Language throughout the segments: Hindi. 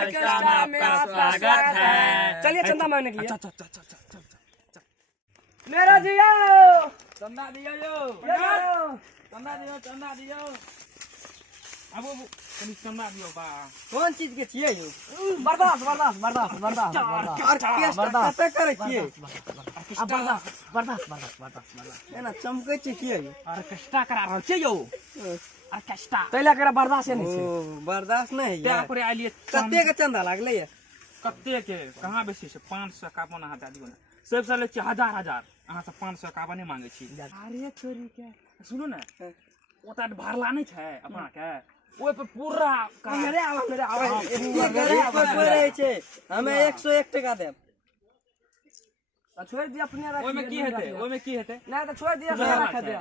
ऑर्केस्ट्रा में आपका स्वागत है। चलिए चंदा मांगने के लिए। चल मेरा जियो चंदा दियो यो चंदा दियो अब कनी चंदा दियो बा। कौन चीज के छिए यो? बर्दाश्त बर्दाश्त बर्दाश्त बर्दाश्त ऑर्केस्ट्रा कते करे छिए? बर्दाश्त बर्दाश्त बर्दाश्त बर्दाश्त एना चमकै छै किए यो? ऑर्केस्ट्रा करा रहल छै यो ऑर्केस्ट्रा तैला करे बर्दाश्त नहीं छै। बर्दाश्त नहीं है त्या पर आलिए कते के चंदा लागले ये? कते के कहां बेसी छै 551 हाथ दियो ना सब साले छै हजार हजार अहाँ से 551 नहीं मांगे छी। अरे छोरी के सुनो ना ओता भरला नहीं छै अपना के ओए पे पूरा मेरे आवे कोई रहे छै हमें 101 टका देब। छोड़ दिया अपने रख। ओए में की हेते ना तो छोड़ दिया रख दे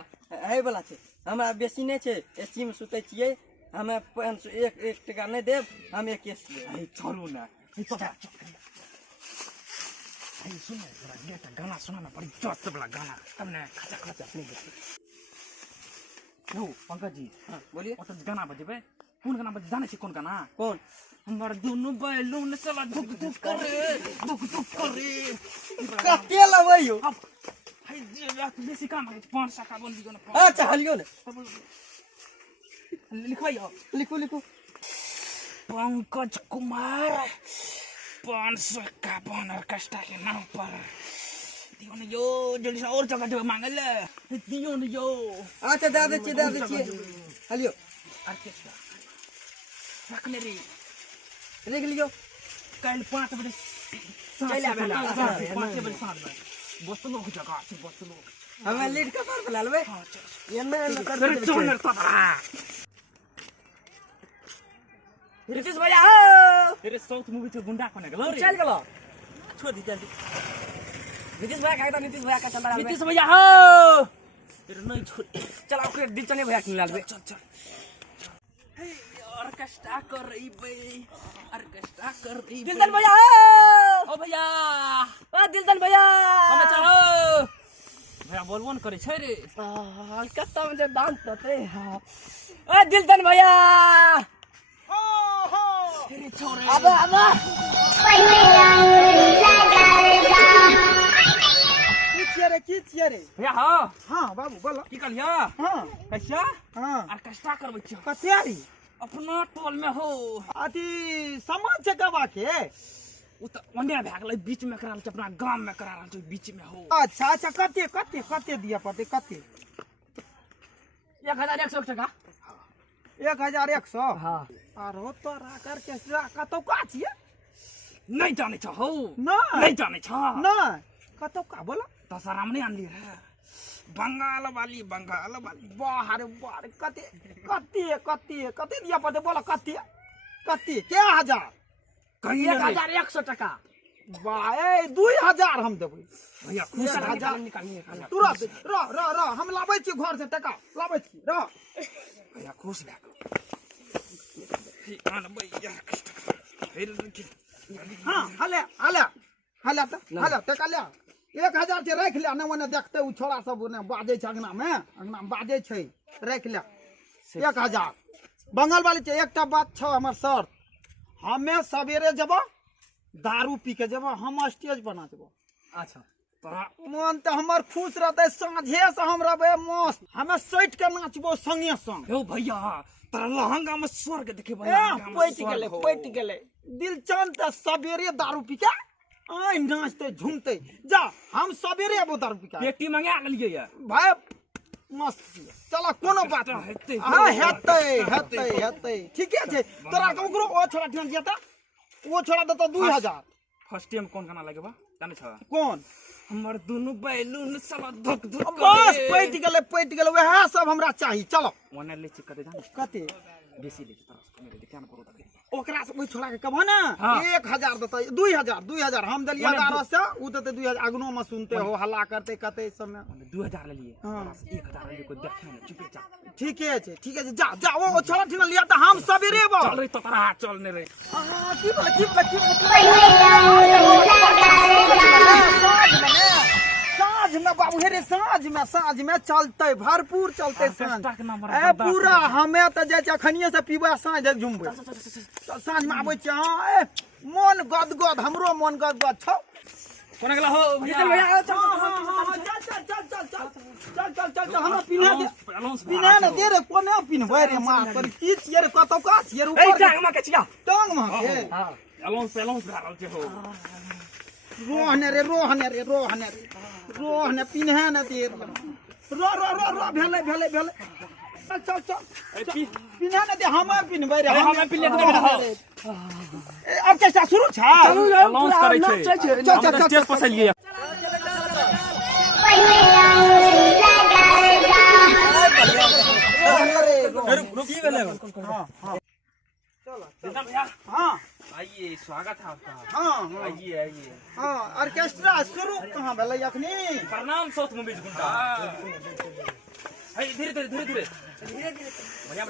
हे वाला छै हमरा बेसी नहीं छै एसी में सुते छिए हमें 101 टका नहीं देब हम 21 देब। अरे छोड़ू ना अरे सुन ना ये गाना सुना ना बड़ी जोश वाला गाना हमने खचा खचा नहीं यो पंकज जी बोलिए और गाना बजेबे कौन गाना बजे जाने छी कौन गाना? कौन? हमर दोनों बैलून साला धुक धुक करे कते लबै यो? अब हाय जे बेसी काम है 551 दियो ना। अच्छा हलियो ने लिखवाइयो लिखो पंकज कुमार 551 ऑर्केस्ट्रा के नाम पर दियो न यो जल्दी से और जगह जगह मांगे ले दियो न यो। अच्छा दे छिए हलियो ऑर्केस्ट्रा रखने रे लिख लियो कल 5 बजे चल आबे 5 बजे साथ में बस लोग जगह से बस लोग हमें लीड का पर बुला लेबे ये में कर दे चल तो रितेश भैया हो तेरे साउथ मूवी से गुंडा कोने गेलो रे चल गेलो छोड़ दी जल्दी नीतीश भैया कहता नीतीश भैया का चंदा नीतीश भैया हो तेरे नहीं छोड़ चल ओकरे दिचने भैया के लालबे चल हे ऑर्केस्ट्रा कर रही बे ऑर्केस्ट्रा कर रही दिलदन भैया हो ओ भैया ओ दिलदन भैया हमें चलो भैया बोलबो न करे छै रे कत्ता में डांस करते ओ दिलदन भैया तेरे छोरे अब की छिए रे भैया हां हां बाबू बोलो की कहलिया हां कैसा हां ऑर्केस्ट्रा करबै छ कतेरी अपना टोल में हो अथी समाज जगवा के उ त ओने भाग ले बीच में करा छ अपना गांव में करा छ बीच में हो। अच्छा कते दिया पड़ते कते 1101 टका 1100 हां आरो तोरा करके कतौ का छिए नहीं जाने छ हो नहीं जाने छ नहीं कतौ का बोला दशहरा में आनली है बंगाल वाली बाहर बाहर कते दिया पड़ते बोला कते क्या हजार कहीं 1100 टका बाए 2000 हम देबै भैया खुश हजार निकाल तुरंत र हम लाबै छी घर से टका लाबै छी र भैया खुश भए आन भैया हां हले टका ले 1000 के रख ले न ओने देखते उ छोरा सब ने बाजे छै अंगना में बाजे छै रख ले 1000 बंगाल वाली छै। एकटा बात छ हमर शर्त हमें सवेरे जब दारू पी के जब हम स्टेज बना देबो। अच्छा मन तो हमर खुश रहते साँझे से हम रहबे मस्त हमें सैट के नाचबो संगे संग। हो भैया तोरा लहंगा में स्वर्ग देखे पैट गेले दिल चंद त सवेरे दारू पी के आई नाचते झूमते जा हम सवेरे आबो दारू पी के पेटी मंगा लेलिए या भाई मस्त चलो कोनो बात नहीं हां हेतै ठीके छै तोरा ककरो ओ छोरा ठन जेता वो छोरा देता 2000 फर्स्ट टाइम कौन गाना लगेबा जाने छ कौन हमर दोनों बैलून साला धक धक बस पैट गेले वह सब हमरा चाहिए। चलो ओने ले छी कते जाने कते बेसी ले तरह मेरे देखा न करो त ओकरा से ओइ छोरा के कहबो ना 1000 देता 2000 हम देलिए 1100 उ देते 2000 अगनो में सुनते हो हल्ला करते कते समय 2000 ले लिए 1000 ले कोई देखे न चुपचाप ठीके छै जा ओ छोरा ठिन लिया त हम सवेरे बा चल रे तो तोरा चल ने रे की साँझ में बाबू हे रे साँझ में चलते भरपूर चलते साँझ ऑर्केस्ट्रा के नंबर ए पूरा हमे तो जे छै अखनिए से पीबे साँझ तक झुमबै साँझ में आबै छै हाँ मन गदगद हमरो मन गदगद छौ कोना गेला हो भैया चल हमरा पिन्हा दे पिन्हा न दे रे कोना पिन्हबै रे मार पर की छियै रे कतौ का छियै रे ऊपर टांग में के छिया टांग में के अलाउंस भए रहल छै हो रोहने पिन्हा न दे रो भेलै चल पिन्हा न दे हम पिन्हबै रे हम पिन्हले हो अब कैसा शुरू छ अलाउंस करै छै चल स्टेज पर चलिए रुकी गेले चलो भैया हां आइए स्वागत है आपका हां आइए हां ऑर्केस्ट्रा शुरू कहां भेलै अखनी प्रणाम सोच में बीच घंटा धीरे बढ़िया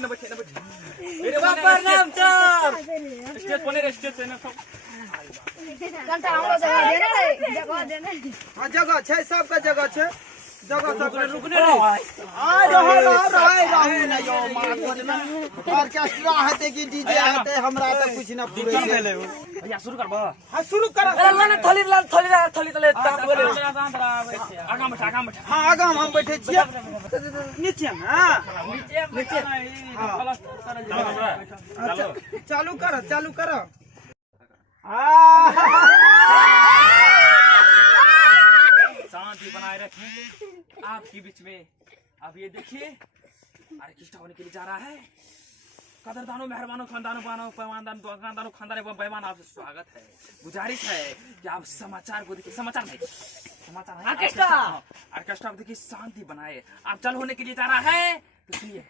न बैठे मेरे प्रणाम सर स्टेज पर स्टेज पे ना घंटा हमरो जगह देने हां जगह छै सबके जगह छै जगह सब रुकने रहू न यो मार ऑर्केस्ट्रा हेते कि डीजे हेते हमरा त कुछ न पूरे भैया शुरू करबो हां शुरू कर थली तले ताप बोले आगाम बैठ हां आगाम हम बैठे छियै नीचे में हां नीचे चालू कर शांति बनाए रखें आपके बीच में। अब ये देखिए ऑर्केस्ट्रा होने के लिए जा रहा है। कदरदानों मेहरबानों खानदानों पैमानदानों दुकानदानों खानदान एवं बेईमान आपसे स्वागत है। गुजारिश है कि आप समाचार को देखिए, समाचार ऑर्केस्ट्रा को देखिए, शांति बनाए। आप चल होने के लिए जा रहा है तो सुनिए।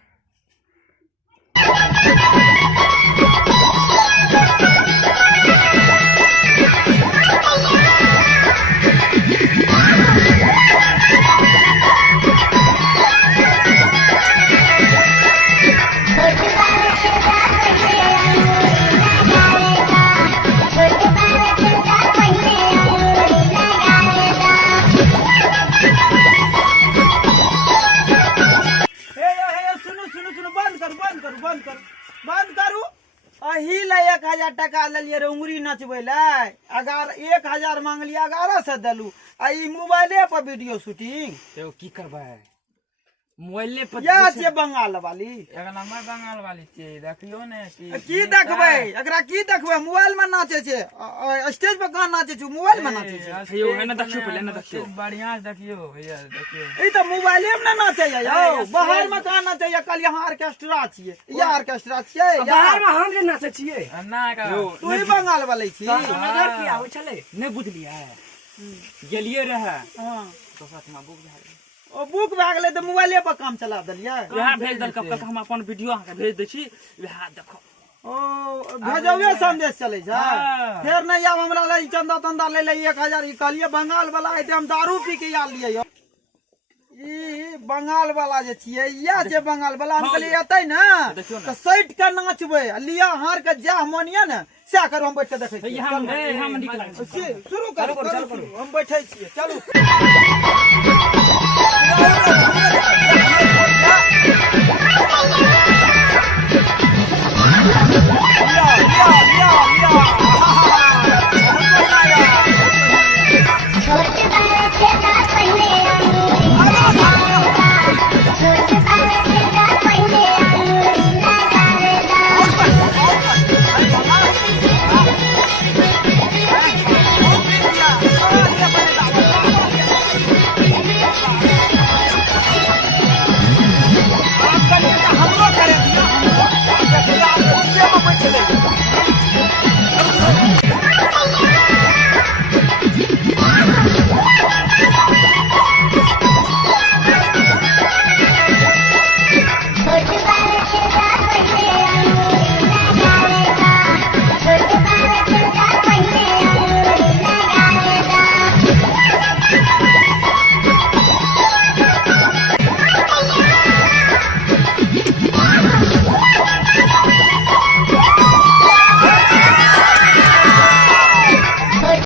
बंद करू। अही ले 1000 टका लेलिए रे उंगरी नचबै ले, अगर 1000 मांगलिए 1100 देलू। आ ई मोबाइले पर वीडियो शूटिंग तो की करबै? मोबाइले पर या छै बंगाल वाली। एगो नंबर बंगाल वाली छै, देखियो ने की देखबै? एकरा की देखबै? मोबाइल में नाचे छै, स्टेज पर कहां नाचे छै? मोबाइल में नाचे छै। यो है ना, देखियो पहले ना, देखियो बढ़िया से देखियो भैया, देखियो ई तो मोबाइले में ना नाचे यौ, बाहर में कहां नाचे या? कल यहाँ ऑर्केस्ट्रा छियै, या ऑर्केस्ट्रा छियै या बाहर में हम जे नाचे छियै ना का तू ही बंगाल वाली छी। नजर किया हो चले नहीं बुझलिए गेलिए रहे हां तो साथ में बुक भए ओ बुक भए गेलै तऽ मोबाइले पर काम चला देलियै। वह भेज दल कब हम अपन वीडियो अहाँ के भेज दै छी, वह देखो। ओ भेजौए संदेश चलै छै। हाँ। फेर नहीं आब हमरा ले चंदा तंदा ले 1000 ई कहलिए बंगाल वाला एते हम दारू पी के आल लिए यो। ई बंगाल वाला जे छियै, या छै बंगाल वाला। हम कहलिए एतै न तऽ सैट के नाचबै, लिया हार के जा मोनिया न से करू। हम बैठ के देखै छी, यहाँ में निकल शुरू करू। हम बैठे छियै, चलू।